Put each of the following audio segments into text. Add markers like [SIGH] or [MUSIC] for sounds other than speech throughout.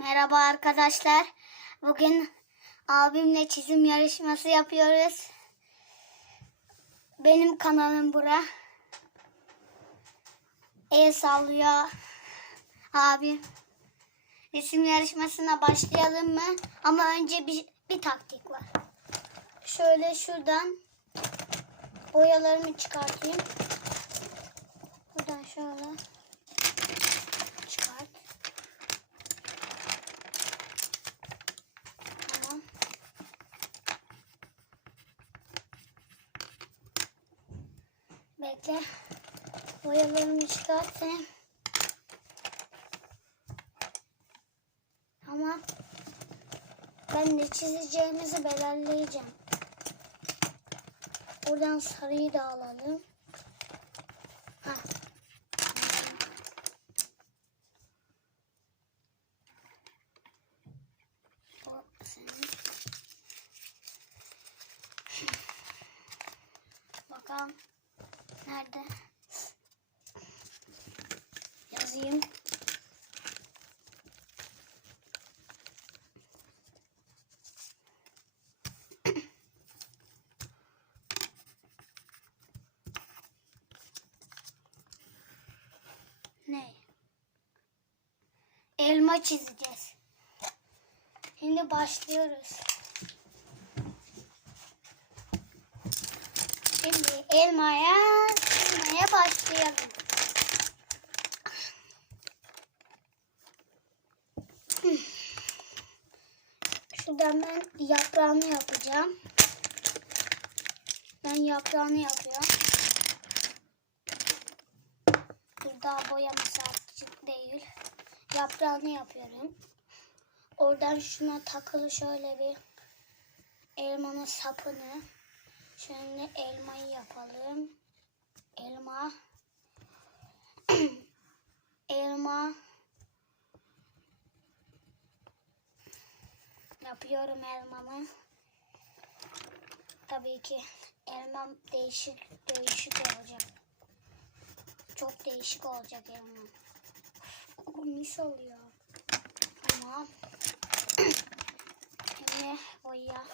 Merhaba arkadaşlar. Bugün abimle çizim yarışması yapıyoruz. Benim kanalım bura. El sallıyor abim. Resim yarışmasına başlayalım mı? Ama önce bir, bir taktik var. Şöyle şuradan boyalarımı çıkartayım. Buradan şöyle çıkart. Tamam. Bekle. Boyalarımı çıkartayım. Tamam. Ben de çizeceğimizi belirleyeceğim. Buradan sarıyı da alalım. Hah. O senin. Bakalım. Nerede? Yazayım. Ne? Elma çizeceğiz. Şimdi başlıyoruz. Şimdi elmaya çizmeye başlayalım. Şuradan ben yaprağını yapacağım. Ben yaprağını yapıyorum. Dur daha boyaması artık değil. Yaprağını yapıyorum. Oradan şuna takılı şöyle bir elmanın sapını. Şöyle elmayı yapalım. Elma. [CLEARS THROAT] elma. Yapıyorum elmamı. Tabii ki elmam değişik değişik olacak. Çok değişik olacak elmam. O mis oluyor. Tamam. [CLEARS THROAT] Şimdi boya.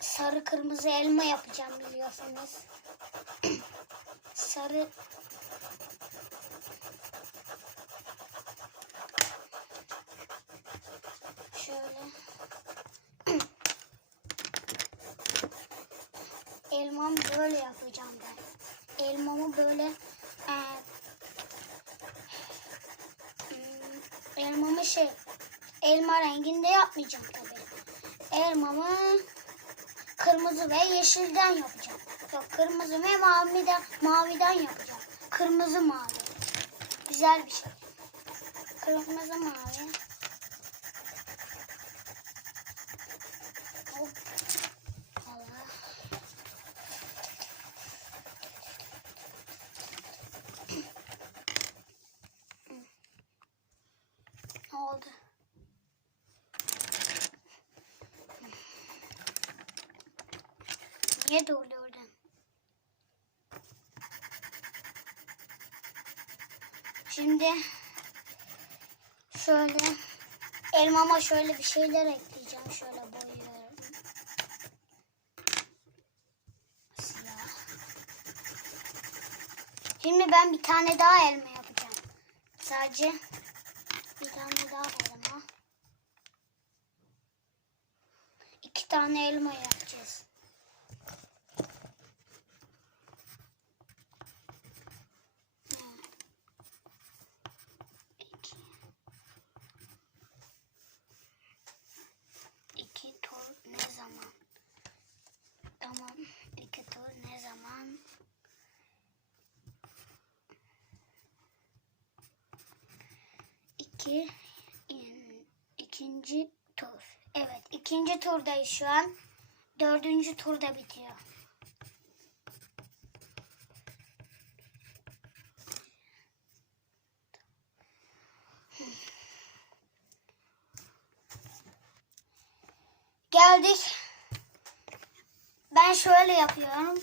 Sarı kırmızı elma yapacağım biliyorsunuz. [CLEARS THROAT] Sarı şöyle [CLEARS THROAT] elmam böyle yapacağım böyle e, hmm, elmamı şey elma renginde yapmayacağım tabii. Elmamı kırmızı ve yeşilden yapacağım. Yok kırmızı ve maviden, maviden yapacağım. Kırmızı mavi. Güzel bir şey. Kırmızı mavi. Hop. Allah. Ne oldu? Niye durdu oradan? Şimdi şöyle elmama şöyle bir şeyler ekleyeceğim. Şöyle boyuyorum. Şimdi ben bir tane daha elma yapacağım. Sadece bir tane daha elma. İki tane elma yapacağız. İki. İki tur ne zaman? Tamam. İki tur ne zaman? İki. in- ikinci tur. Evet. ikinci turdayız şu an. Dördüncü turda bitiyor. Geldik. Ben şöyle yapıyorum.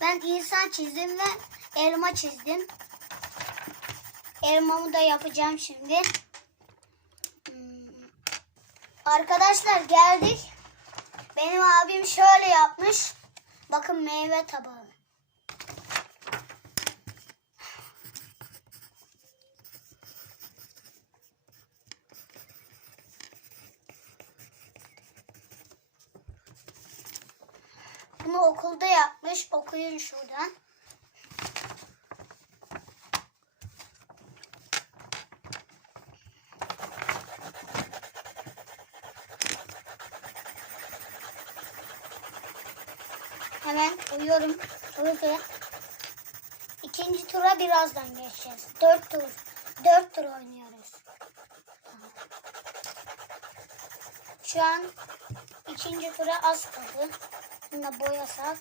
Ben insan çizdim ve elma çizdim. Elmamı da yapacağım şimdi. Hmm. Arkadaşlar geldik. Benim abim şöyle yapmış. Bakın meyve tabağı. Bunu okulda yapmış. Okuyun şuradan. Hemen uyuyorum. Uyku. İkinci tura birazdan geçeceğiz. Dört tur. Dört tur oynuyoruz. Şu an ikinci tura az kaldı. Bunu da boyasak.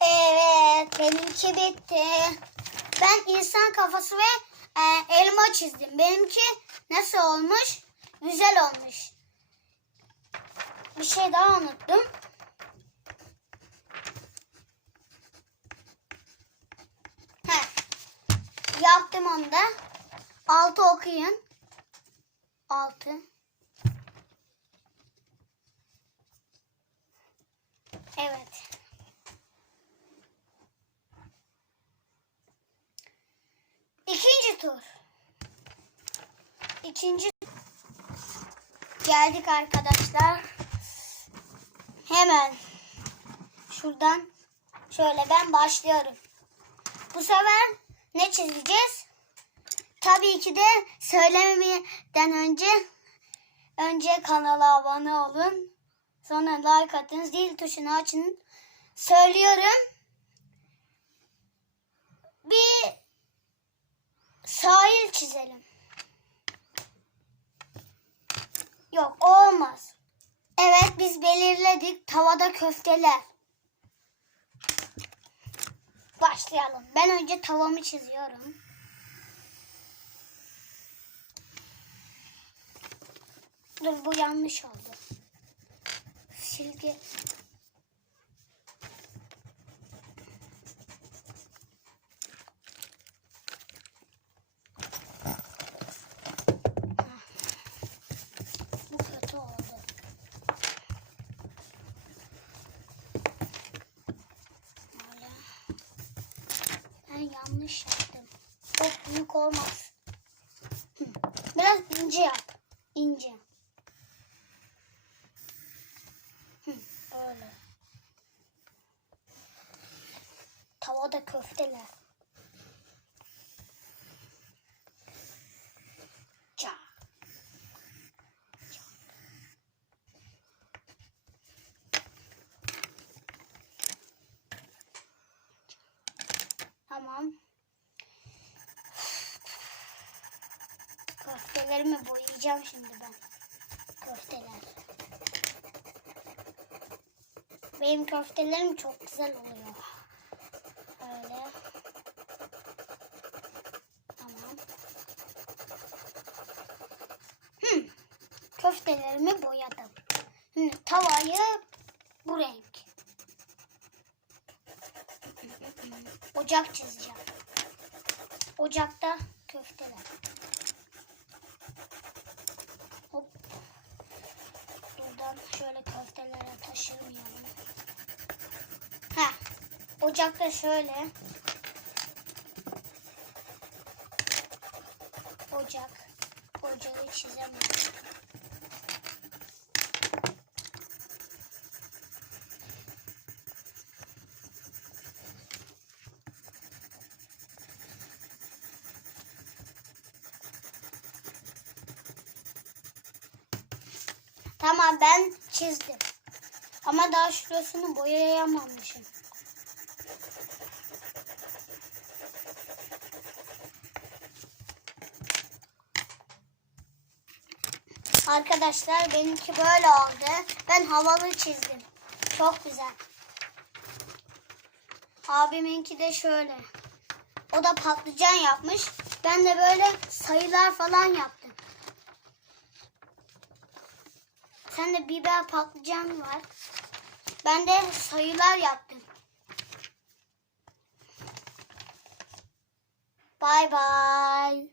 Evet, benimki bitti. Ben insan kafası ve e, elma çizdim. Benimki nasıl olmuş? Güzel olmuş. Bir şey daha unuttum. Heh. Yaptım onu da. Altı okuyun. Altı. Evet. İkinci tur. İkinci geldik arkadaşlar. Hemen şuradan şöyle ben başlıyorum. Bu sefer ne çizeceğiz? Tabii ki de söylememeden önce önce kanala abone olun. Sonra like atın, zil tuşunu açın. Söylüyorum. Bir sahil çizelim. Yok olmaz. Evet biz belirledik. Tavada köfteler. Başlayalım. Ben önce tavamı çiziyorum. Dur bu yanlış oldu. Silgi. Bu kötü oldu. Böyle. Ben yanlış yaptım. Çok büyük olmaz. Biraz ince yap. İnce. Öyle. Tavada köfteler. Ça. Tamam. Köftelerimi boyayacağım şimdi ben. Köfteler. Benim köftelerim çok güzel oluyor. Öyle. Tamam. Hmm. Köftelerimi boyadım. Şimdi tavayı bu renk. Ocak çizeceğim. Ocakta köfteler. Hop. Buradan şöyle Ha. Ocakta şöyle. Ocak. Ocağı çizemedim. Tamam ben çizdim. Ama daha şurasını boyayamamışım. Arkadaşlar benimki böyle oldu. Ben havalı çizdim. Çok güzel. Abiminki de şöyle. O da patlıcan yapmış. Ben de böyle sayılar falan yaptım. Sen de biber patlıcan var. Ben de sayılar yaptım. Bye bye.